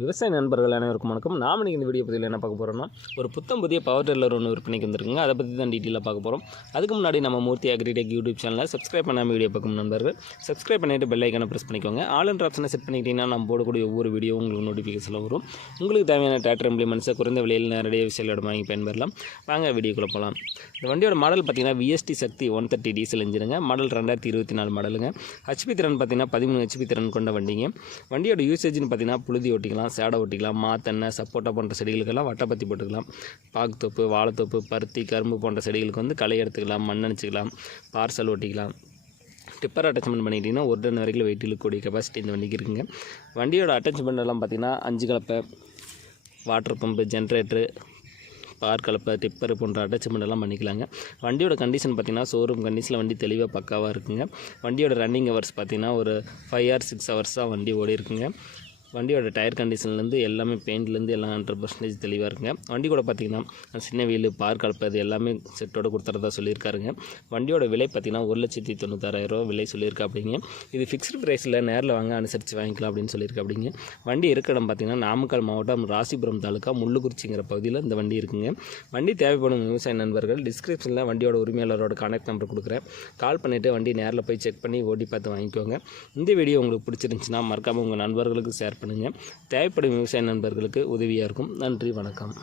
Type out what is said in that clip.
விவசாய நண்பர்கள் அனைவருக்கும் வணக்கம். நாம் இன்றைக்கி இந்த வீடியோ பதிவில் என்ன பார்க்க போகிறோம்னா, ஒரு புதிய பவர் டில்லர் ஒன்று விற்பனைக்கு வந்துருக்குங்க. அதை பற்றி தான் டீட்டெயிலாக பார்க்க போகிறோம். அதுக்கு முன்னாடி நம்ம மூர்த்தி அக்ரிடெக் யூடியூப் சேனலை சப்ஸ்கிரைப் பண்ணாமல் வீடியோ பார்க்கும் நண்பர்கள் சப்ஸ்கிரைப் பண்ணிவிட்டு பெல் ஐக்கானை ப்ரெஸ் பண்ணிக்கோங்க. ஆல் என்ற ஆப்ஷனை செட் பண்ணிக்கிட்டீங்கன்னா நம்ம போடக்கூடிய ஒவ்வொரு வீடியோ உங்களுக்கு நோட்டிஃபிகேஷனில் வரும். உங்களுக்கு தேவையான டிராக்டர் இம்ப்ளிமெண்ட்ஸை குறைந்த விலையில் நேரடியாக விசையோட வாங்கி பயன்பெறலாம். வாங்க வீடியோக்குள்ளே போகலாம். இந்த வண்டியோட மாடல் பார்த்தீங்கன்னா விஎஸ்டி சக்தி 130 டீசல் இன்ஜினுங்க. மாடல் 2024 மாடலுங்க. ஹெச்பி திறன் பார்த்தீங்கன்னா 13 ஹெச்பி திறன் கொண்ட வண்டிங்க. வண்டியோட யூசேஜ்னு பார்த்தீங்கன்னா புழுதி ஓட்டிக்கலாம், சேடை ஓட்டிக்கலாம், மாத்தெண்ணை, சப்போட்டா போன்ற செடிகளுக்கெல்லாம் வட்டப்பத்தி போட்டுக்கலாம். பாக்குத்தோப்பு, வாழைத்தோப்பு, பருத்தி, கரும்பு போன்ற செடிகளுக்கு வந்து களை எடுத்துக்கலாம், மண் அணைச்சிக்கலாம், பார்சல் ஓட்டிக்கலாம். டிப்பர் அட்டாச்மெண்ட் பண்ணிக்கிட்டிங்கன்னா 1 டன் வரைக்கும் வெயிட் இழுக்கக்கூடிய கெப்பாசிட்டி இந்த வண்டிக்கு இருக்குங்க. வண்டியோட அட்டாச்மெண்ட் எல்லாம் பார்த்திங்கன்னா 5 கலப்பை, வாட்டர் பம்பு, ஜென்ரேட்டரு, பார் கலப்பை, டிப்பர் போன்ற அட்டாச்மெண்ட் எல்லாம் பண்ணிக்கலாங்க. வண்டியோட கண்டிஷன் பார்த்திங்கன்னா ஷோரூம் கண்டிஷனில் வண்டி தெளிவாக பக்காவாக இருக்குங்க. வண்டியோட ரன்னிங் ஹவர்ஸ் பார்த்திங்கன்னா ஒரு 5 or 6 hours தான் வண்டி ஓடி இருக்குங்க. வண்டியோட டயர் கண்டிஷன்லேருந்து எல்லாமே பெயிண்ட்லேருந்து எல்லாம் 100% தெளிவாக இருக்குங்க. வண்டி கூட பார்த்திங்கன்னா சின்ன வீலு, பார் கலப்பை இது எல்லாமே செட்டோடு கொடுத்துறதா சொல்லியிருக்காருங்க. வண்டியோட விலை பார்த்திங்கன்னா 1,96,000 விலை சொல்லியிருக்கா அப்படிங்க. இது ஃபிக்ஸ்டு ப்ரைஸில் நேரில் வாங்க அனுசரித்து வாங்கிக்கலாம் அப்படின்னு சொல்லியிருக்கா அப்படிங்க. வண்டி இருக்க இடம் பார்த்திங்கன்னா நாமக்கல் மாவட்டம் ராசிபுரம் தாலுக்கா முள்ளுக்குறிச்சிங்கிற பகுதியில் இந்த வண்டி இருக்குங்க. வண்டி தேவைப்படும் விவசாய நண்பர்கள் டிஸ்கிரிப்ஷனில் வண்டியோட உரிமையாளரோட கான்டாக்ட் நம்பர் கொடுக்குறேன். கால் பண்ணிவிட்டு வண்டி நேரில் போய் செக் பண்ணி ஓட்டி பார்த்து வாங்கிக்கோங்க. இந்த வீடியோ உங்களுக்கு பிடிச்சிருந்துச்சுன்னா மறக்காமல் உங்கள் நண்பர்களுக்கு ஷேர் பண்ணுங்கள். தேவைப்படும் விவசாய நண்பர்களுக்கு உதவியாக இருக்கும். நன்றி, வணக்கம்.